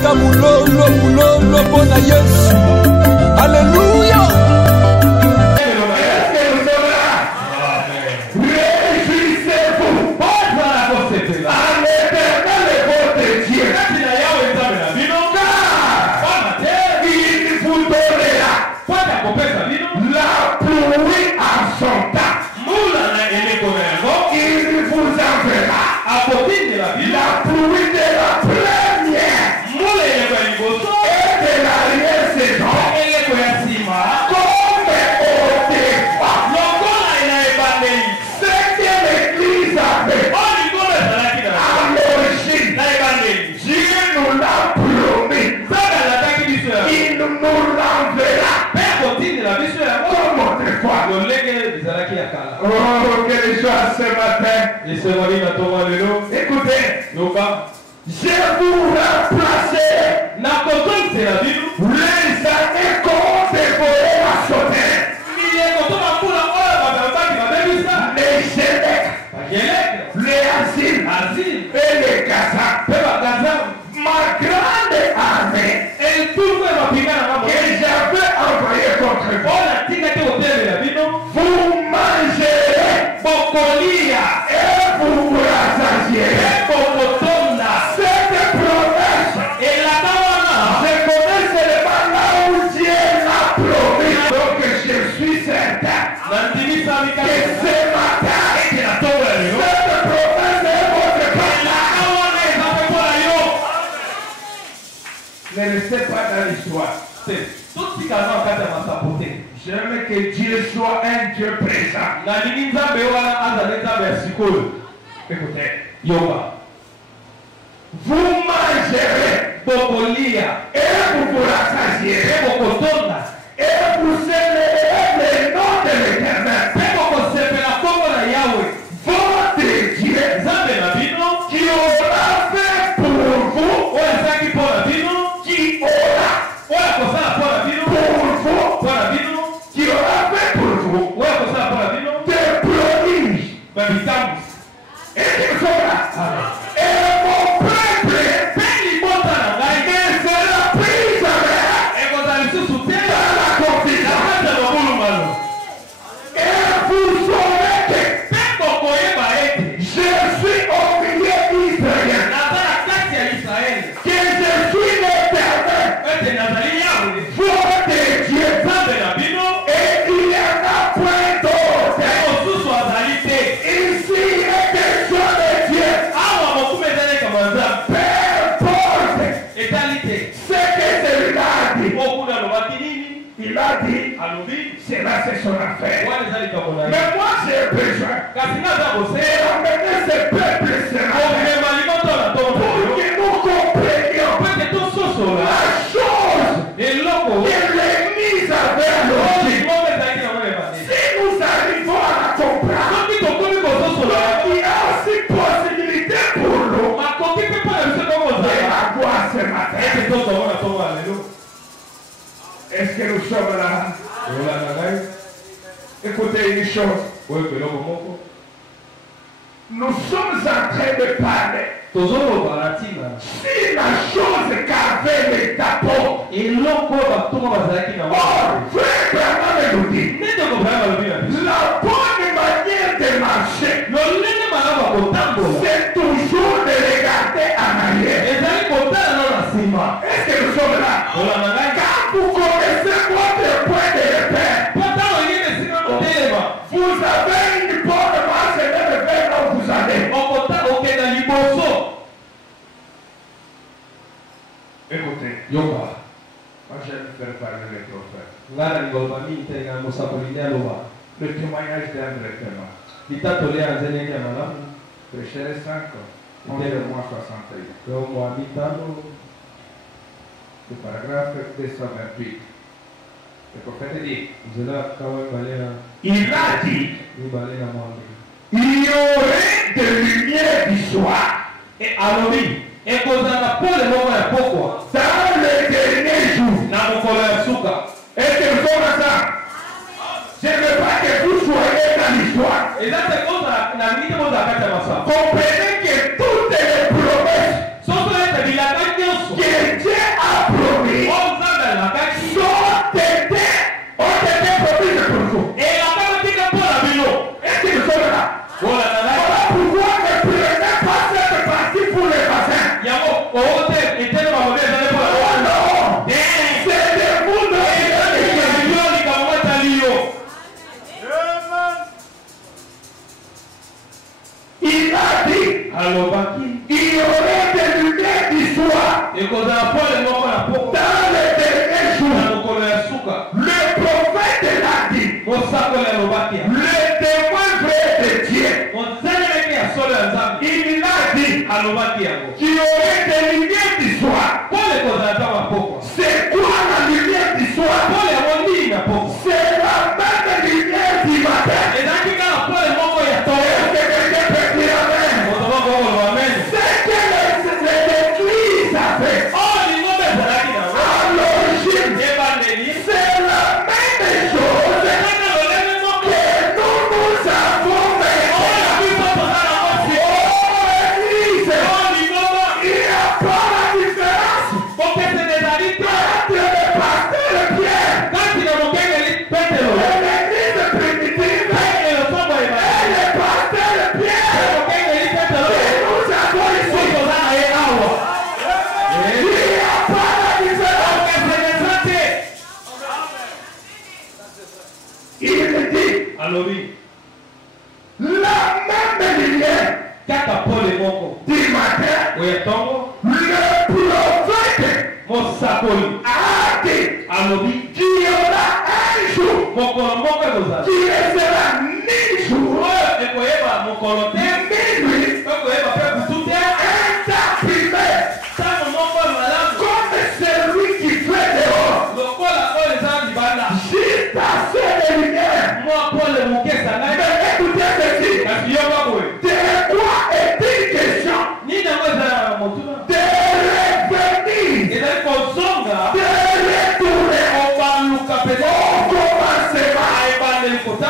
Kaka mulolo mulolo bona Yesu. Alléluia. Oh, quelle joie ce matin. Écoutez, je vous remplacer les années qu'on dévoré à sauter. Les Gélèques, les Asiles et les Gaza. Ma grande armée que j'avais envoyée contre vous. Vous mangerez et vous vous rassasierez. Cette promesse, je connais seulement là où Dieu l'a promis. Donc je suis certain que ce matin, cette promesse est votre part. Ne restez pas dans l'histoire. J'aime que Dieu soit un Dieu présent. Écoutez, vous mangerez et vous vous rassasierez et vous célébrerez le nom de l'Éternel, votre Dieu, qui aura fait pour vous, qui aura des prodiges. Et des choses. Et mon peuple ne sera pris jamais dans la confusion. Et vous saurez que je suis au milieu d'Israël, que je suis l'Éternel, votre Dieu, et il n'y en a point d'autre. Ici est question de Dieu. Peu importe ce que celui-là a dit. Il a dit, cela c'est son affaire. Mais moi j'ai besoin d'emmener ce peuple pour que nous comprenions la chose que l'Église avait annoncée. Si nous arrivons à la comprendre, il y a aussi possibilité pour nous de la voir ce matin. Est-ce que nous sommes là? Écoutez une chose. Nous sommes en train de parler. Si la chose qu'avait les tapons, frère Branham nous dit, la bonne manière de marcher, c'est toujours de regarder en arrière. Est-ce que nous sommes là? Quand vous connaissez votre point de repère, vous avez une bonne marche de vers là où vous allez. Écoutez, moi j'aime faire parler les prophètes. Le témoignage d'un vrai témoin. Prêcher 5 ans, 11 mois 61. Le paragraphe 228. Le prophète dit, il a dit, il y aurait de lumière du soir. Et alors, dans les derniers jours, est-ce que nous sommes ensemble? Je ne veux pas que vous soyez dans l'histoire. Comprenez que toutes les promesses que Dieu il y aurait des lumières du soir. Dans les derniers jours, le prophète l'a dit. Le témoin vrai de Dieu, il l'a dit. Qu'il y aurait des lumières du soir. C'est quoi la lumière du soir? C'est la même lumière du matin. C'est que l'Église a fait. À l'origine, c'est la même chose que nous avons fait. L'Église, il n'y a pas la différence entre le pasteur Pierre et l'Église primitive et le pasteur Pierre que nous avons ici. Il n'y a pas la différence. Il dit la même lumière du matin, le prophète a dit qu'il y aura un jour qui sera 1000 jours et 1000 nuits, un temps primaire, comme celui qui fait dehors, juste assez de lumière. Mais écoutez ceci, de quoi est-il question? De revenir, de retourner au commencement.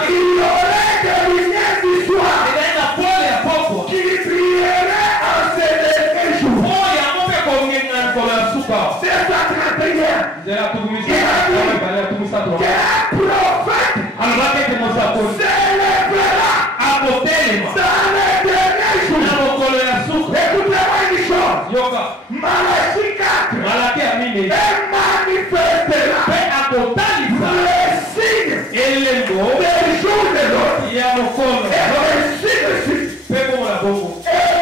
Il y aurait des lumières du soir qui brilleraient en ces derniers jours. C'est sa 31. Il a dit qu'un prophète s'élèvera dans les derniers jours. Écoutez-moi une chose. Malachie 4 manifestera le signe des jours de l'autre. Et ainsi de suite. Et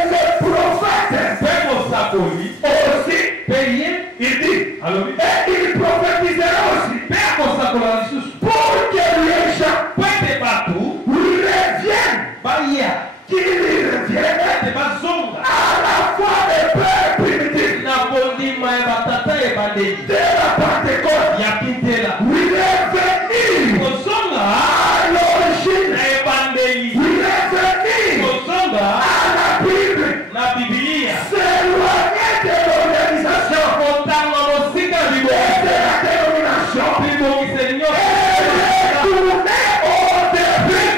le prophète aussi, il dit, et il prophétisera aussi pour que les gens reviennent, qu'ils reviennent à la foi des pères primitifs de la Pentecôte. Il est venu à l'origine. Il est venu à la Bible. S'éloigner de l'organisation et de la dénomination et retourner au début.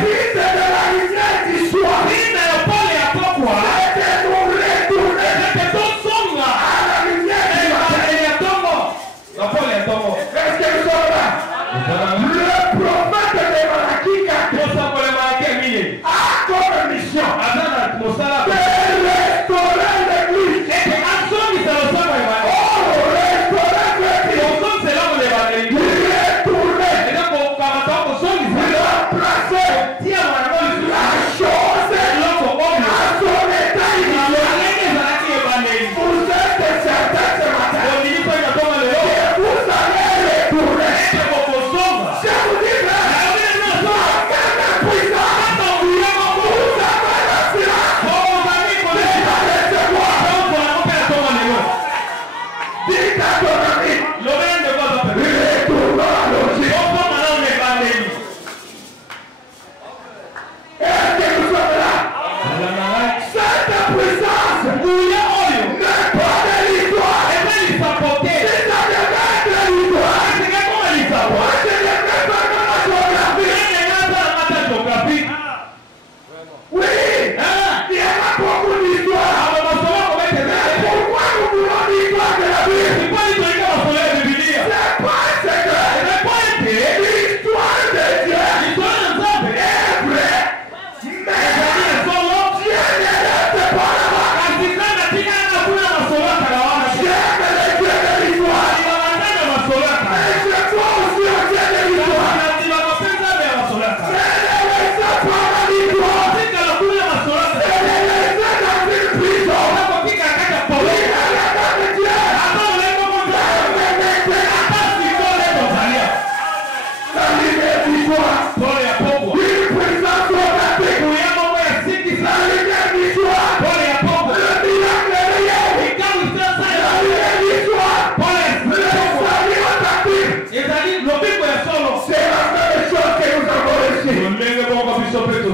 Fils de la lumière du soir, est-ce que nous sommes là? Le prophète de Malachie 4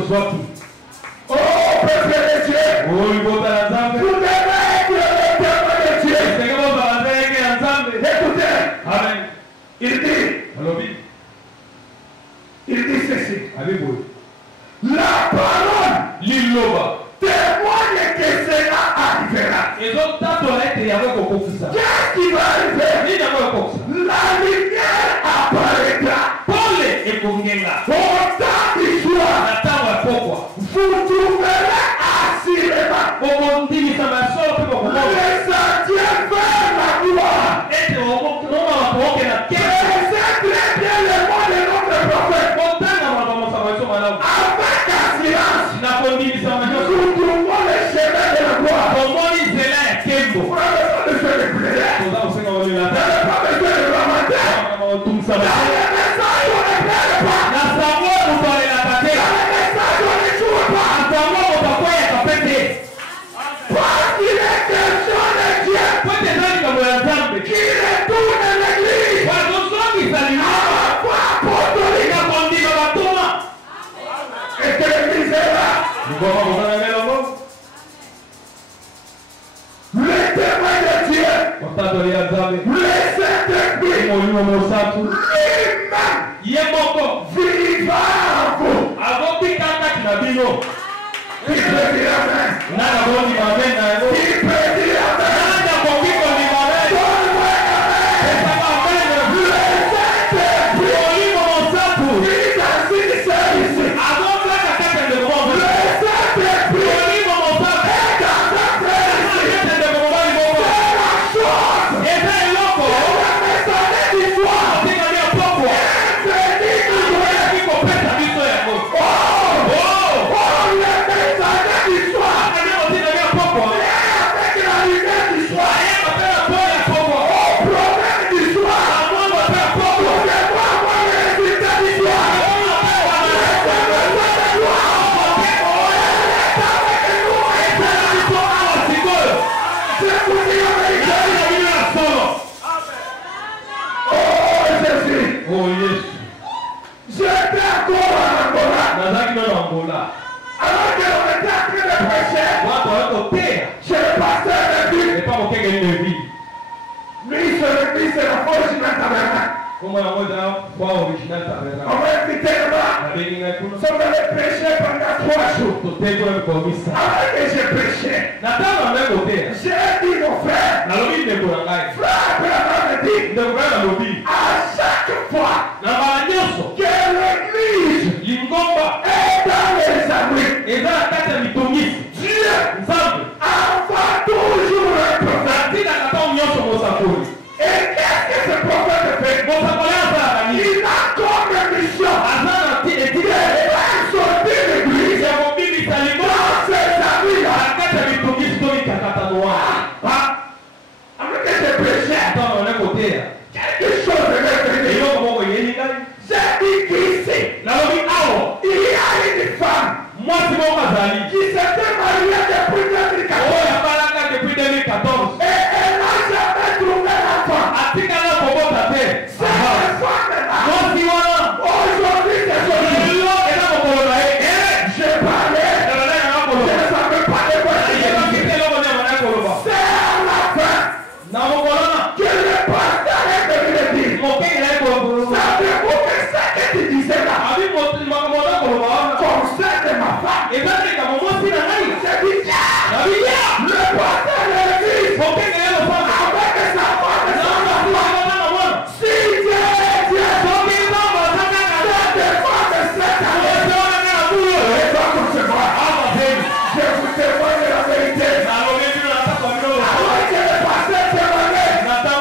Zwaki. Oh, peuple de Dieu. Oh, il faut la Nzambe. Vous devez être le témoin de Dieu. C'est comme ça, la Nzambe. Écoutez. Amen. Il dit. Alobi. Il dit ceci. Abiboui. La parole. L'Iloba. Témoigne que cela arrivera. Et donc, tant qu'on a été avec au ça. Qu'est-ce qui va arriver? La lumière apparaîtra. Paul est Kongenga. Au temps du soir. Vous trouverez assurément les sentiers vers la gloire. Et c'est très bien le mot de notre prophète. Avec assurance, nous trouvons le chemin de la gloire. Vous n'avez pas besoin de prière. Vous n'avez pas besoin de lamenter. Dans les messages, on ne plaît pas. Dans les messages, on ne joue pas. Parce qu'il est question de Dieu qui retourne l'église à la foi apostolique. Et que l'église est là. Le témoin de Dieu, le Saint-Esprit, lui-même vivra en vous. Qui peut dire amen? Qui peut dire amen? Donne-moi amen. Le Saint-Esprit, il t'assiste ici. Le Saint-Esprit est dans ta frère ici. C'est la chose. Et la maisonnée du soir. Oh yes. J'étais encore en Angola. Alors que l'on était en train de prêcher, chez le pasteur de ville. Lui, c'est la foi originale tabernacle. On m'a invité là-bas. Ça m'avait prêché pendant 3 jours. Alors que j'ai prêché, j'ai dit mon frère, frère, me dit, à chaque fois que l'église est dans les abris, Dieu envoie toujours un prophète. Et qu'est-ce que ce prophète fait? Il a comme mission de faire sortir l'église dans ses abris-là. Avec que j'ai prêché, quelque chose est venu. J'ai dit qu'ici, il y a une femme qui s'était mariée depuis 2014. Et elle n'a jamais trouvé l'enfant. Cette femme-là, aujourd'hui, c'est sorti. J'ai parlé, je ne savais pas de quoi c'est à la fin que le pasteur est venu le dire. Savez-vous que ce que tu disais là concerne ma femme? J'ai dit, le pasteur de l'église avec sa femme et son enfant. Si Dieu est Dieu, cette femme de 7 années, elle doit concevoir. Je vous témoigne la vérité. Alors que le pasteur témoignait, il avait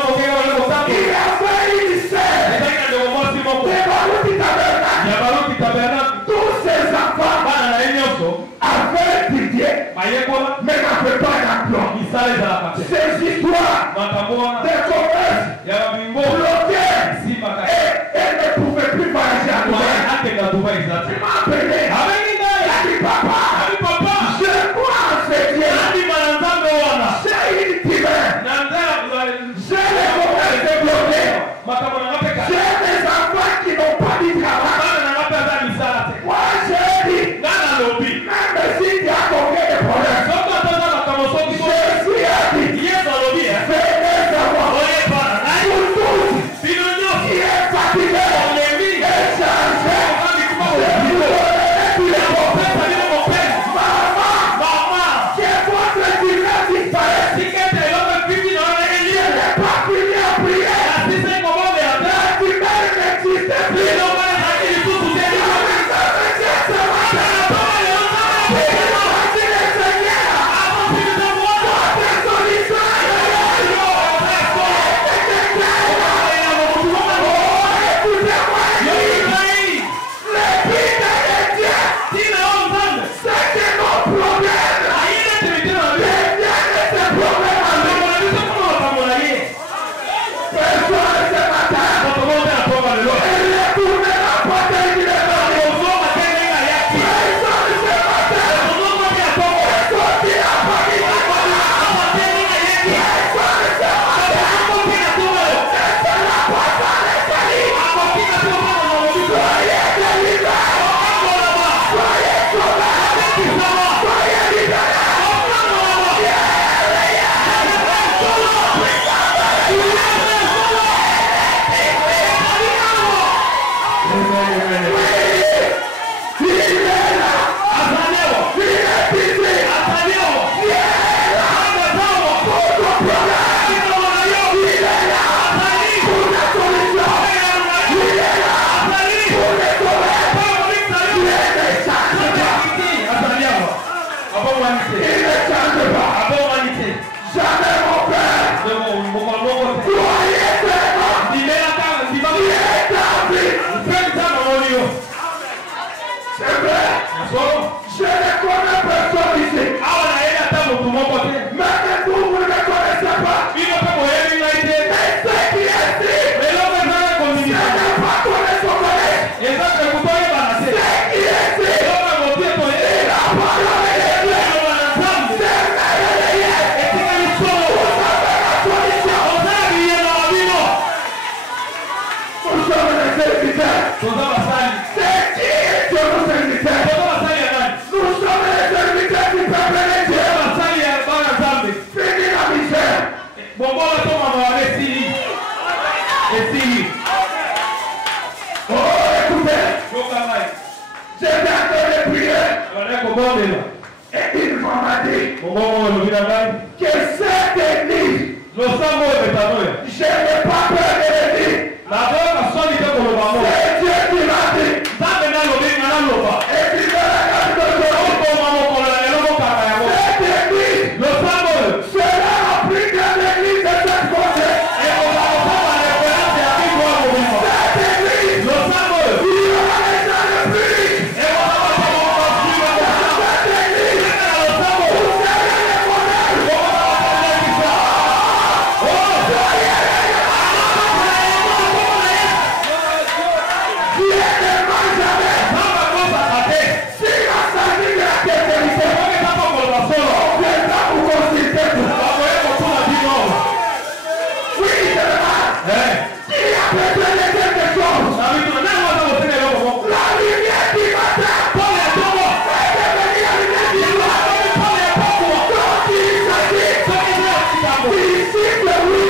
une sœur de Tabernacle. Tous ces enfants avaient étudié, mais n'avaient pas d'emploi. Ces histoires de commerce bloquées et elles ne pouvaient plus voyager à Dubaï. Il m'a appelé. Il a dit, papa, je crois en ce Dieu. J'ai une timère. J'ai les commerces débloqués. J'ai des enfants qui n'ont pas du travail. Moi j'ai dit, C'est vrai. Je ne connais personne ici. Mais que vous ne me connaissez pas. Mais ce qui est dit, ce n'est pas connaître son collègue. Ce qui est dit, la parole de Dieu. C'est merveilleux. Vous avez la solution. Nous sommes les serviteurs. C'est qui est Dieu nos serviteurs? Nous sommes les serviteurs du peuple de Dieu. Fini la misère. Oh, écoutez. J'ai bien entendu prier. Et il m'a dit que cette église, je n'ai pas peur de le dire. C'est Dieu qui l'a dit. Et puis de la grâce de Dieu, cette église sera la plus grande église de cette côté. Cette église, il y aura les gens de pluie. Cette église, vous serez les modèles. Dieu ne ment jamais. Si la salle de la fidélité, on viendra vous consulter. Oui, c'est vrai. Qui a besoin de quelque chose? La lumière du matin est devenue la lumière du soir. Quand il s'agit du cycle 8, le cycle 8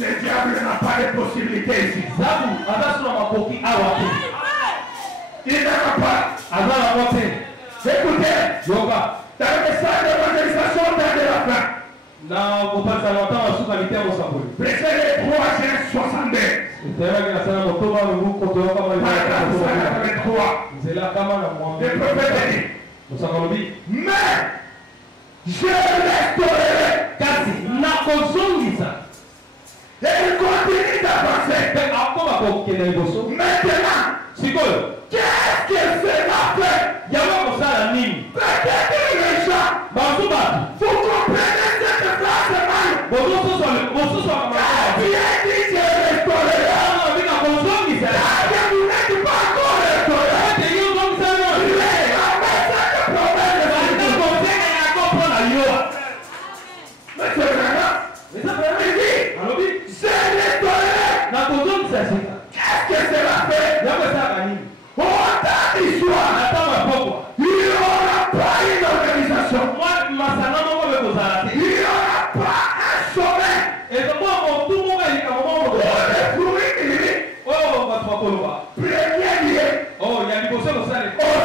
Le diable n'a pas de possibilité ici. Il n'en a pas. Écoutez, dans le message d'évangélisation de la fin, prêchez les 3 Genèse 62. Le prophète dit, mais je restaurerai continue d'avancer. Maintenant, qu'est-ce que cela fait? Peut-être les gens, vous comprenez cette phrase mal. Dieu dit que restaurerai. Vous n'êtes pas encore restauré. Qu'est-ce que cela fait? Autant d'histoire. Il n'y aura pas une organisation. Il n'y aura pas un sommet. Premier lieu. Au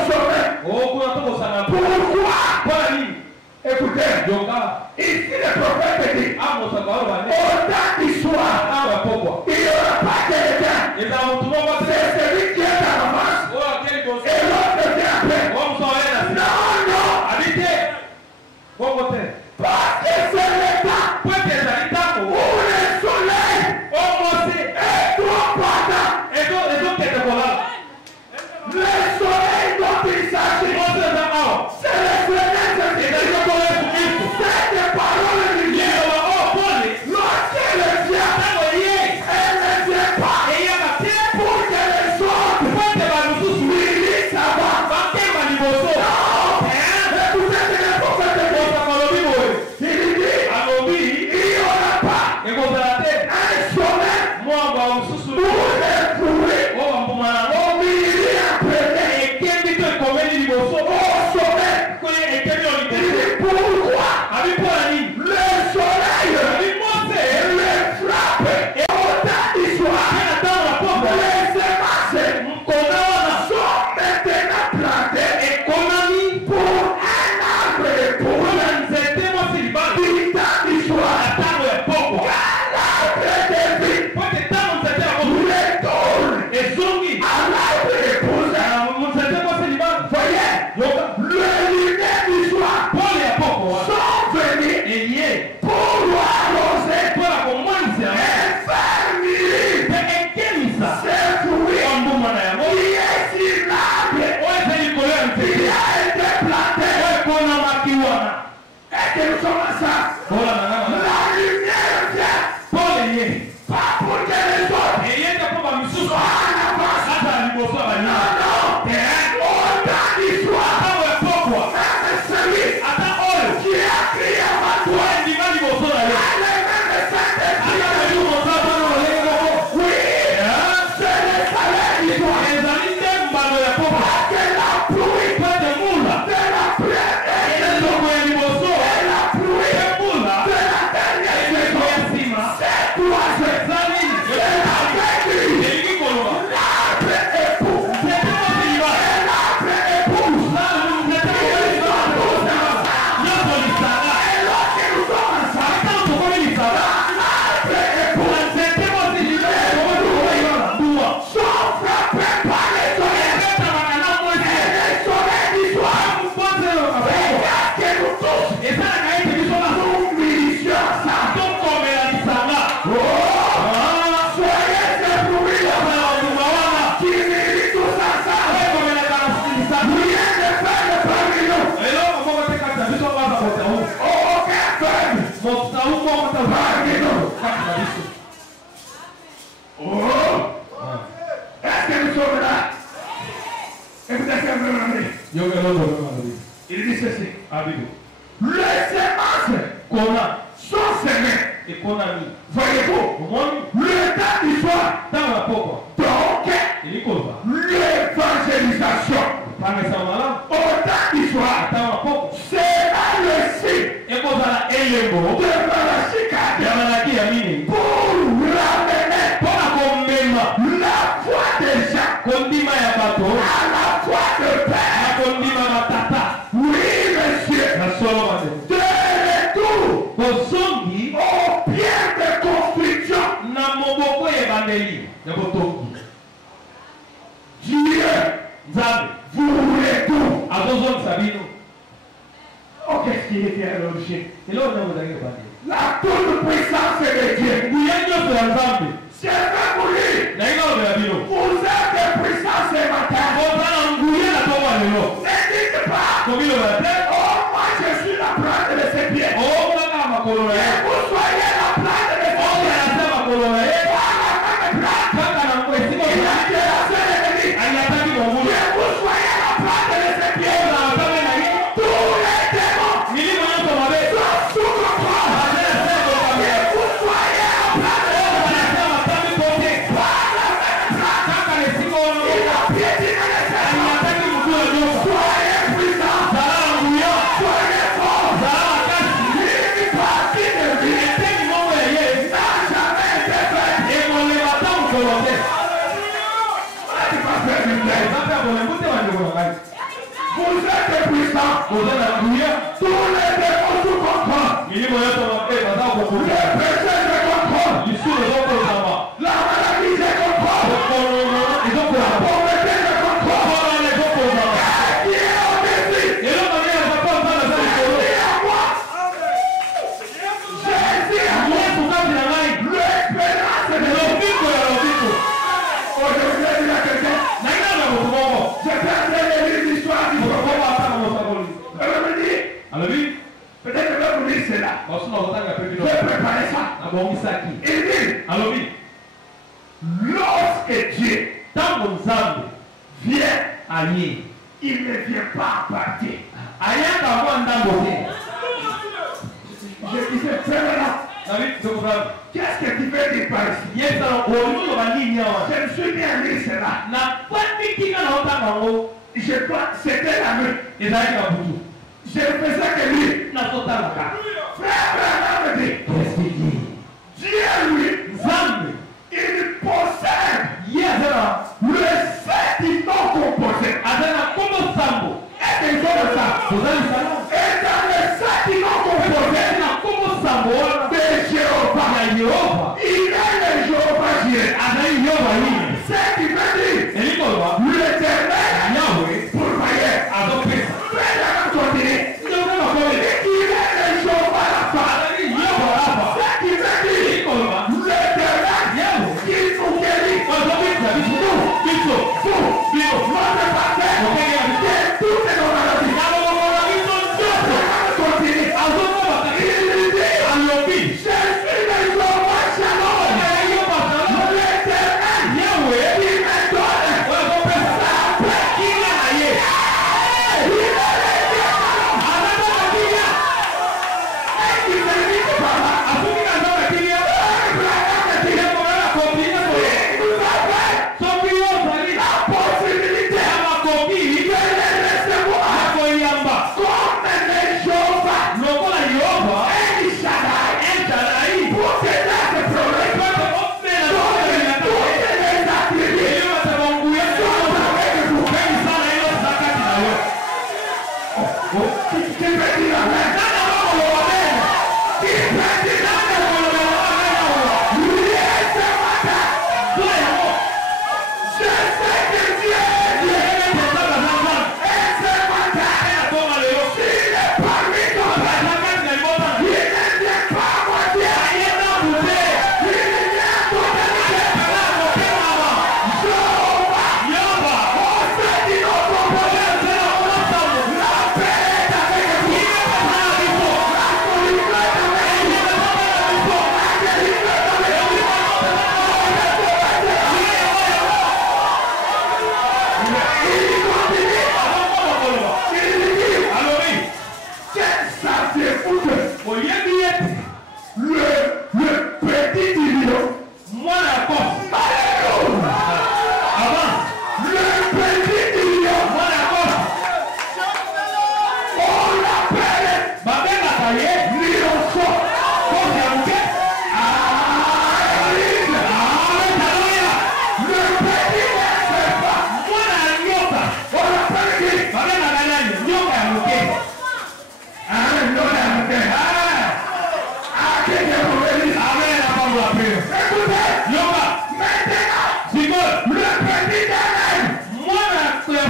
sommet. Pourquoi? Écoutez. Ici le prophète dit. Autant d'histoire. Il n'y aura pas quelqu'un. C'est celui qui est en avance. Et l'autre vient après. Non. Parce que c'est le temps où le soleil est trop pendant. Le soleil dont il s'agit, c'est le soleil de cette parole de Dieu. Lorsqu'il le vient, elle ne vient pas pour que les autres milient ça va. Écoutez ce que le prophète dit. Il dit, il n'y aura pas un sommet pour les trouver au milieu après au sommet. Pourquoi le soleil le frappe et autant d'histoire les semences sont maintenant plantées pour un arbre pour l'histoire d'histoire. L'arbre de vie retourne à l'arbre épouse. Voyez, le lumière d'histoire sont venus pour arroser et faire mûrir ses fruits qui est sur l'arbre qui a été planté. Et que nous sommes ensemble. La lumière vient pas pour que les autres soient en avance. Non, autant d'histoire. Même celui qui a crié avant toi. Le même Saint-Esprit. Oui, c'est le salaire d'histoire. Parce que la pluie de la première saison et la pluie de la dernière saison, c'est toi, c'est la vertu. L'arbre époux. L'arbre époux. Et lorsque nous sommes ensemble, l'arbre époux sont frappés par les soleils. Et les soleils d'histoire. Regarde que nous tous, nous militions ça. Soyez éblouis qui militent tous ensemble. Rien ne fait de parmi nous. Aucun faible parmi nous. Oh! Est-ce que nous sommes là? Écoutez ce que vous me dites. Il dit ceci. Les semences sont semées. Voyez-vous, le temps d'histoire, donc l'évangélisation, autant d'histoire, sera le signe de Malachi 4 pour ramener la foi des gens à la foi de Père. Oui, monsieur, de retour aux pierres de construction. Dieu vous retourne. Oh, qu'est-ce qu'il était à l'origine? La toute puissance de Dieu, volonté. Tu vas faire du bien. Vous êtes puissants. Tous les démons sous contrôle. Les péchés se contrôlent. La maladie se contrôle. La pauvreté se contrôle. Qui est au-dessus? Qui est à moi? Jésus à moi. L'espérance de Dieu. Aujourd'hui, il y a quelqu'un. Je vais essayer de lire l'histoire du prophète. Peut-être que je vais vous dire cela. Je vais préparer ça. Il dit, lorsque Dieu vient, il ne vient pas à partir. Je disais, frère, qu'est-ce que tu veux dire par ici? Je me suis mis à lire cela. Je crois que c'était la nuit. Je ne faisais que lire. Frère me dit, qu'est-ce qu'il dit? Dieu, lui, il possède le set non composé. Est-ce qu'ils ont le ça? Et dans le set non composé de Jéhovah, il est le Jéhovah Jireh. C'est qui veut dire l'Éternel pourvoyeur. Frère, continue. Il est le Jéhovah Rapha. C'est qui veut dire l'Éternel qui nous guérit. Notre partenaire de toutes nos maladies. Continue. Je suis le Jéhovah Shalom. L'Éternel qui me donne sa paix.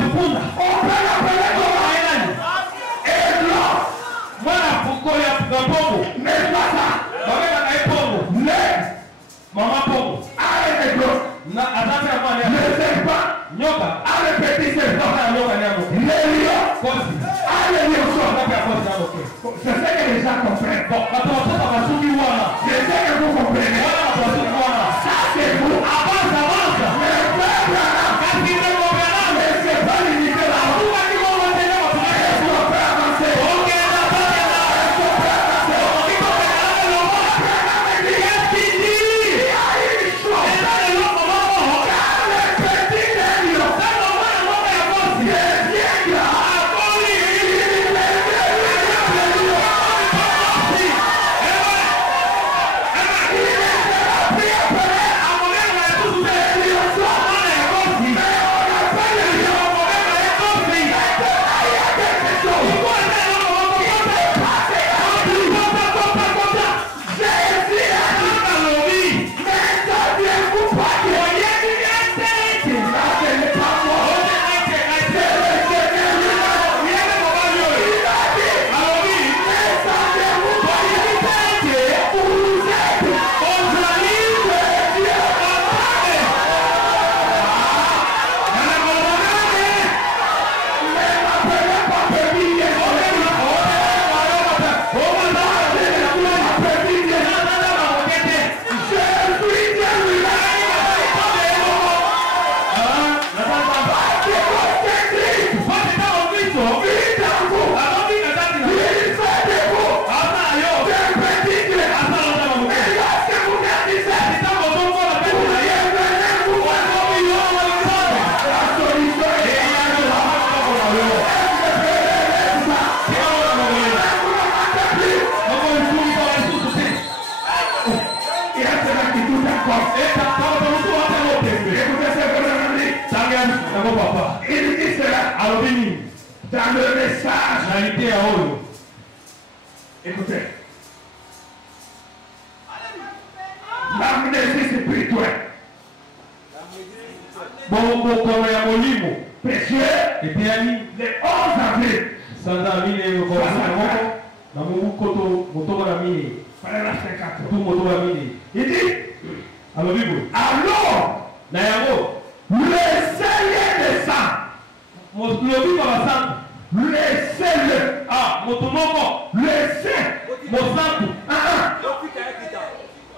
Il est Je sais que les gens comprennent. Je sais que vous comprenez. Ça c'est vous. Mais c'est pas limité là-haut. Est-ce qu'on peut avancer? Qu'est-ce qu'il dit? Il y a une chose. Car le petit des lions encore. Écoutez ce que je vous dis. Il dit cela dans le message. Écoutez. L'amnésie spirituelle. Péché. Le 11 avril. Il dit. Alors, le Seigneur descend. Laissez-le.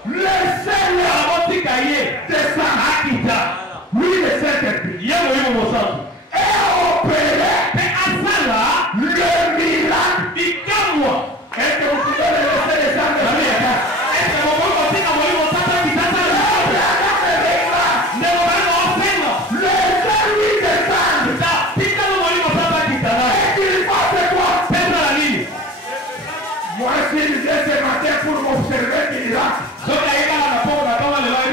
Laissez-le descendre. Oui, le Saint-Esprit. Et opérer le miracle. Est-ce que vous pouvez le laisser descendre? Laissez-lui descendre. Moi, je disais ce matin pour m'observer qu'il ira. Je le laisse descendre. Pour opérer le miracle.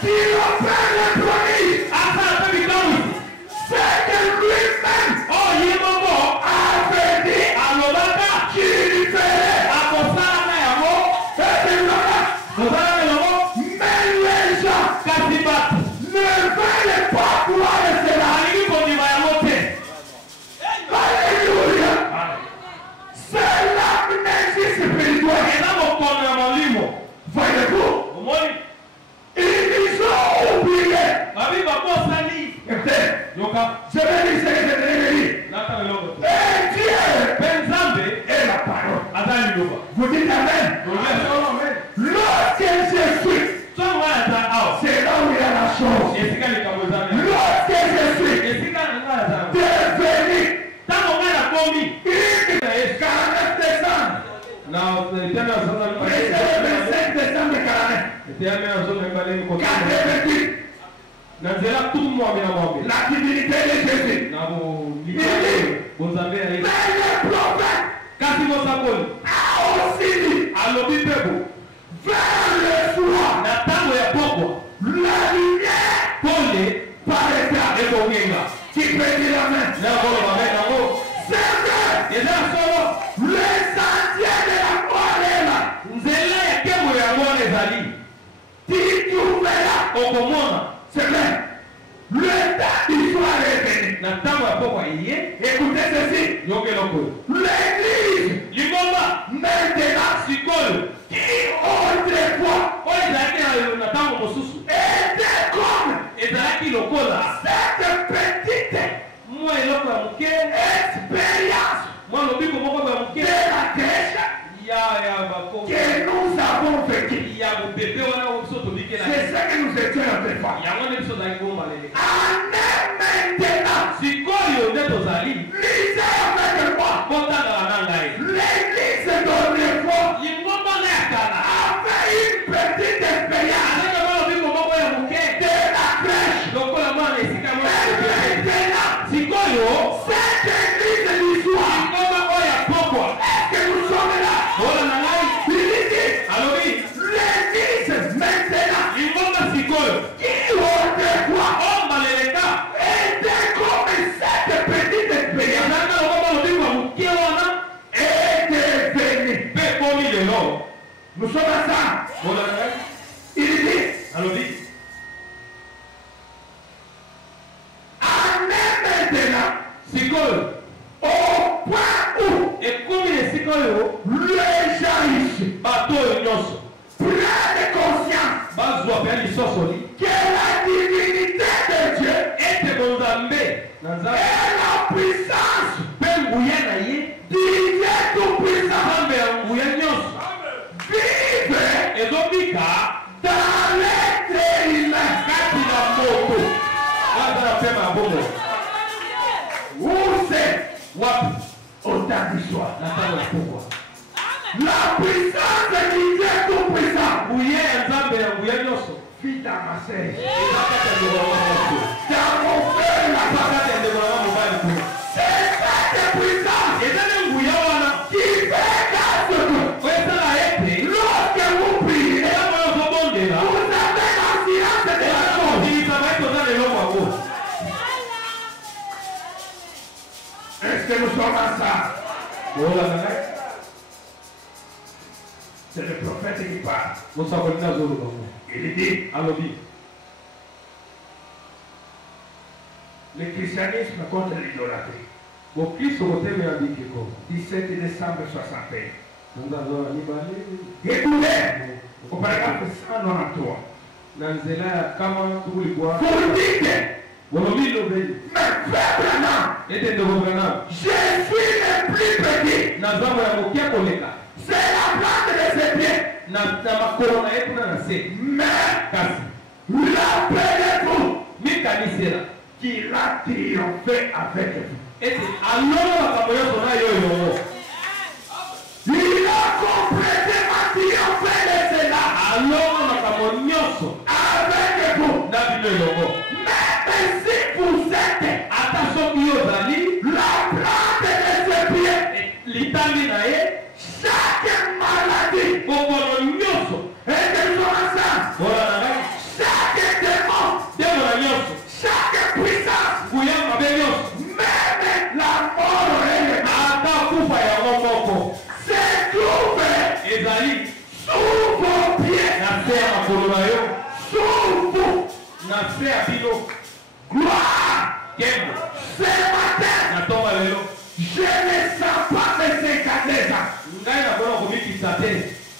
Qu'il opère le prodige. C'est que lui-même avait dit qu'il ferait. Mais les gens ne veulent pas croire cela. Alléluia. C'est l'amnésie spirituelle. Voyez-vous, ils ont oublié. Écoutez, je vais dire ce que je vais dire. Et Dieu est la parole. Vous dites Amen. Lorsque je suis, c'est là où il y a la chose. Lorsque je suis devenu 49 décembre. C'est le 25 décembre 48. La divinité de Jésus. Il dit, mais le prophète a aussi dit, vers le soir, la lumière paraîtra. Qui peut dire Amen? C'est vrai. Les sentiers de la mort est là. Tu trouveras. C'est vrai. Le temps du soir est venu. Écoutez ceci. L'église maintenant qui autrefois était comme cette petite expérience de la crèche que nous avons vécu. C'est ça que nous étions autrefois. Maintenant, lisez avec moi. L'église d'autrefois avait une petite expérience de la crèche. Cette église du soir, est-ce que nous sommes là? L'église maintenant, qui autrefois était comme cette petite expérience est devenue. Nous sommes ensemble. Il dit, maintenant, au point où les gens ici prennent conscience que la divinité de Dieu et la puissance du Dieu tout-puissant vivent dans l'être humain. Où c'est? Au temps du soir. La puissance du Dieu tout-puissant vit dans ma sœur, dans mon frère, Est-ce que nous sommes ensemble? C'est le prophète qui parle. Il dit, le christianisme contre l'idolâtrie. 17 décembre 61. Écoutez, au paragraphe 193. Vous dites, mais peuple non, je suis le plus petit. C'est la plante de ses pieds. Mais rappelez-vous qu'il a triomphé avec vous. Il a complètement triomphé de cela avec vous. Mais si vous êtes la plante de ses pieds, chaque maladie, chaque démon, chaque puissance, même la mort se trouve sous vos pieds, sous vous. Gloire. Ce matin, je ne sens pas mes 52 ans.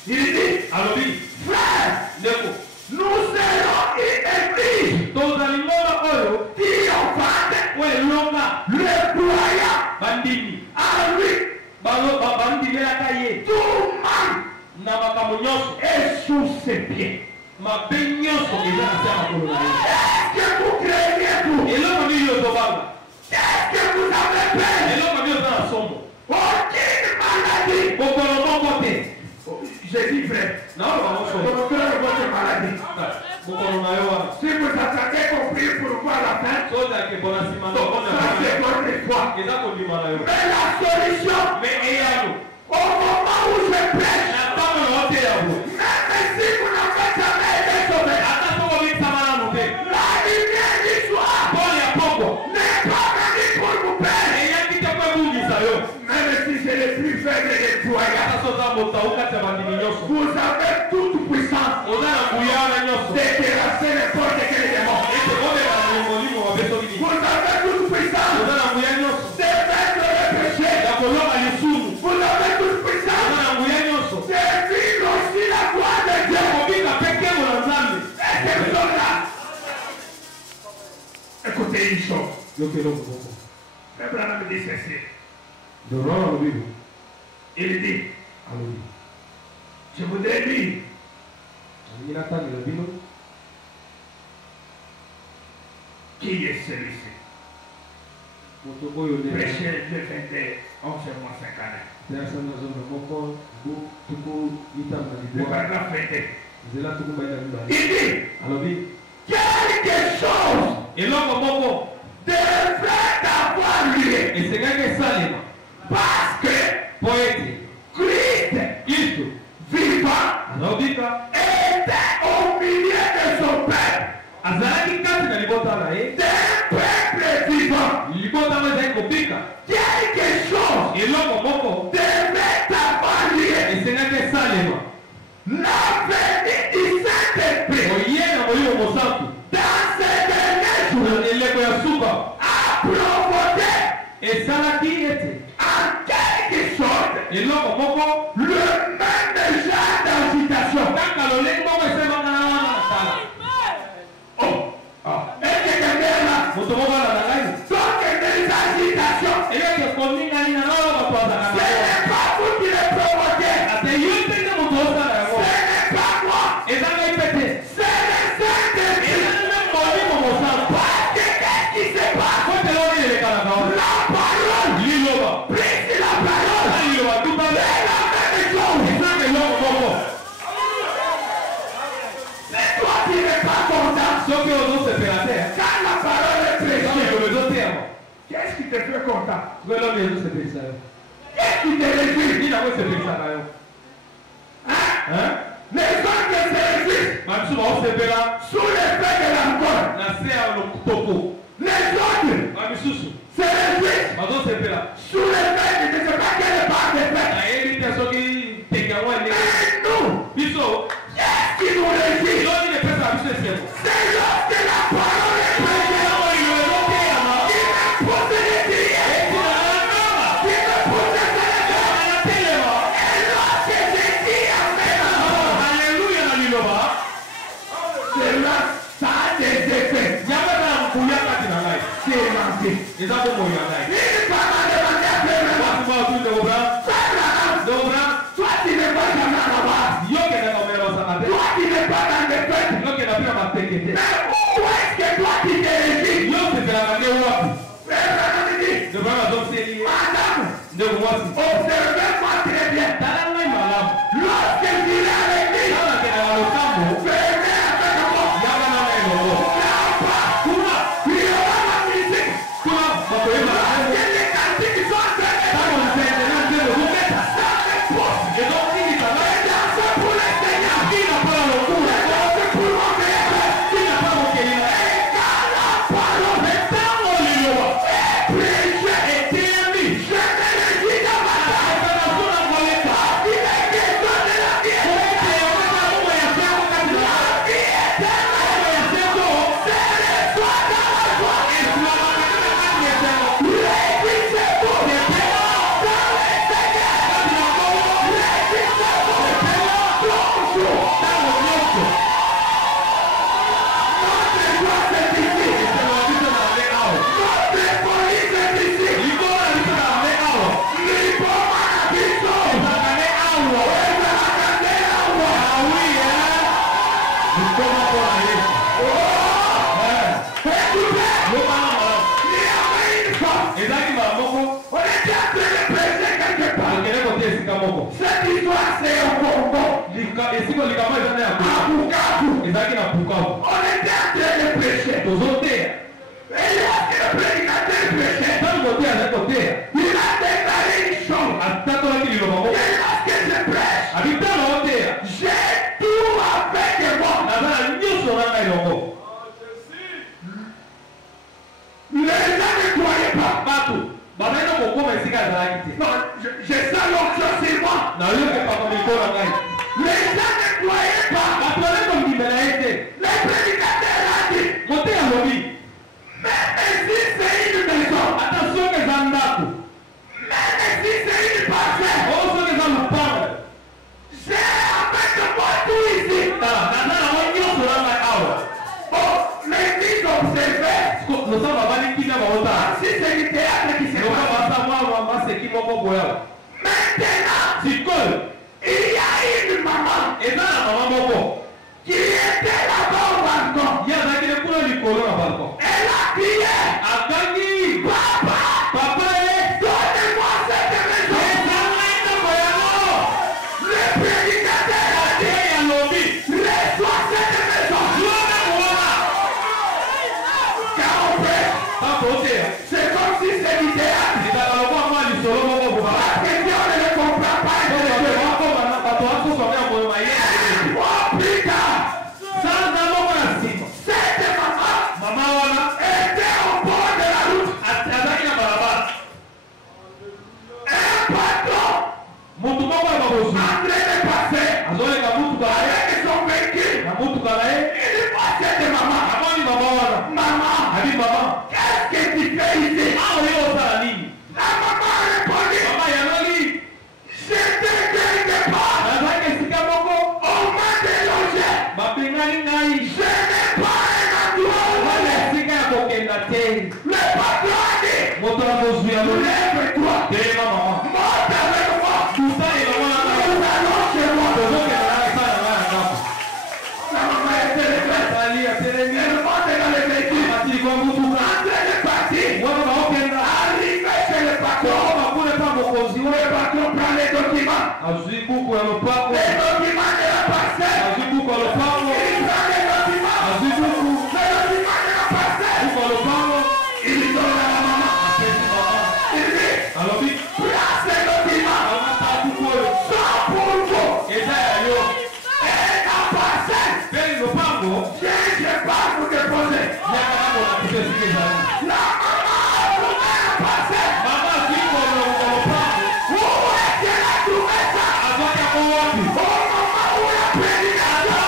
Il dit, frère, nous serons une église triomphante, le croyant en lui, tout mal est sous ses pieds. Est-ce que vous craignez tout? Est-ce que vous avez peur? Aucune maladie. J'ai dit vrai. Votre maladie. Si vous attendez qu'on prie pour voir la fin, ça c'est votre foi. Mais la solution, au moment où je prêche, même si vous n'avez jamais été sauvé, la lumière du soir n'est pas venue pour vous perdre. Même si c'est le plus faible des croyants, vous avez toute puissance de terrasser n'importe quel démon. Vous avez toute puissance de mettre le péché. Vous avez toute puissance de vivre aussi la gloire de Dieu. Est-ce que nous sommes là? Écoutez une chose. Frère Branham dit ceci. Il dit, je voudrais lire qui est celui-ci. Prêcher le 21 mois 5 années. Le paragraphe 22. Il dit, quelque chose devrait avoir lieu. Parce que Christ vivant était au milieu de son peuple. D'un peuple vivant. Quelque chose devait avoir lieu. La venue du Saint-Esprit dans ces derniers jours a provoqué en quelque sorte le même genre d'agitation. Est-ce que quelqu'un est là? Donc des agitations. Ce n'est pas vous qui les provoquez. Ce n'est pas moi. C'est le Saint-Esprit. Parce que qu'est-ce qui se passe? La parole. Prise de la parole. C'est la même chose. C'est toi qui n'es pas content. Quand la parole est prêchée. Qu'est-ce qui te fait content? Qu'est-ce qui te réjouit? Hein? Les gens qui se réjouissent sous l'effet de l'alcool. Les autres se réjouissent Il va m'a demander à faire toi, tu n'es pas dans la loi. Toi, tu n'es pas dans les fêtes. Mais où est-ce que toi, tu t'es régi? Madame, observez-moi très bien. Lorsque je l'ai avec lui, venez avec moi. Là-bas, il y aura la musique. Lorsque les cantiques sont entraînés, et danser pour les seigneurs. Et danser pour mon Créateur. Et car la parole est prêchée. Je me réjouis dans ma tête. Il est question de la vie éternelle. La vie éternelle. C'est le soir dans la joie. Réjouissez-vous dans le Seigneur. Cette histoire c'est au Congo. On était en train de prêcher. Et lorsque le prédicateur prêchait, il a déclaré une chose. Et lorsque je prêche, j'ai tout avec moi. Les gens ne croyaient pas. Non, je sens l'onction sur moi. Les gens ne croyaient pas. Les prédicateurs ont dit, même si c'est une maison, même si c'est une parcelle, j'ai avec moi tout ici. Oh, l'église observait. Si c'est du théâtre qui se passe. Maintenant, il y a une maman qui était là-bas au balcon. Elle a crié, Papa, donnez-moi cette maison. Le prédicateur a dit, reçois cette maison. Car on fait, c'est comme si c'était du théâtre. Parce que Dieu ne le comprend pas. Plus tard, cette maman était au bord de la route. Un patron en train de passer avec son véhicule. Il passait de maman. Maman, qu'est-ce que tu fais ici? La maman a répondu, je te quelque part. On m'a délogé. Je n'ai pas un endroit où aller. Le patron a dit, lève-toi. Monte avec moi. Nous allons chez moi. La maman était réveillée. Elle monte dans le véhicule. En train de partir. Arrivé chez le patron. Le patron prend les documents. Les documents de la parcelle. Il prend les documents. Les documents de la parcelle. Il donne à la maman. Il dit, place les documents. Sans pour vous. Et la parcelle. Je n'ai pas vous déposer. La maman a trouvé la parcelle. Où est-ce qu'elle a trouvé ça? Au moment où la prédication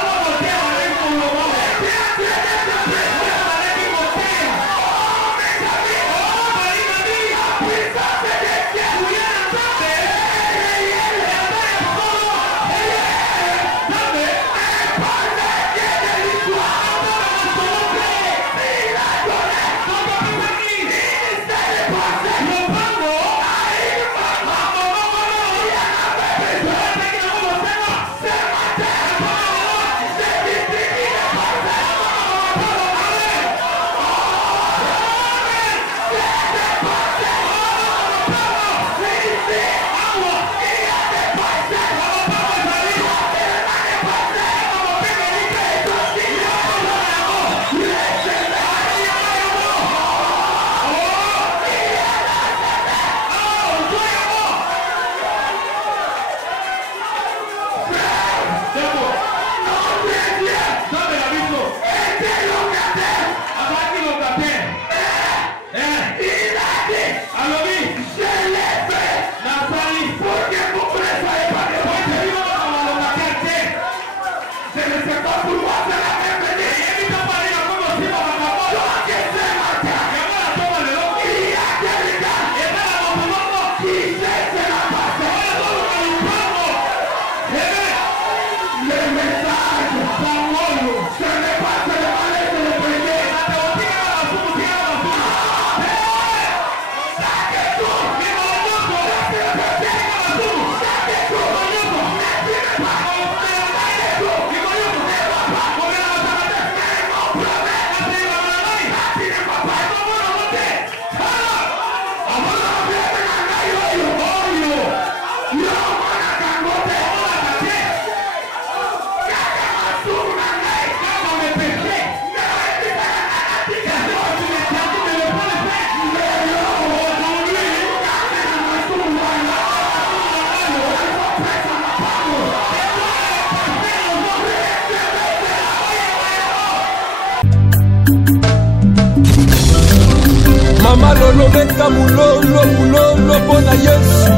malolo beta mulolo mulolo pona Yesu.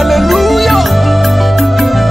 Alléluia.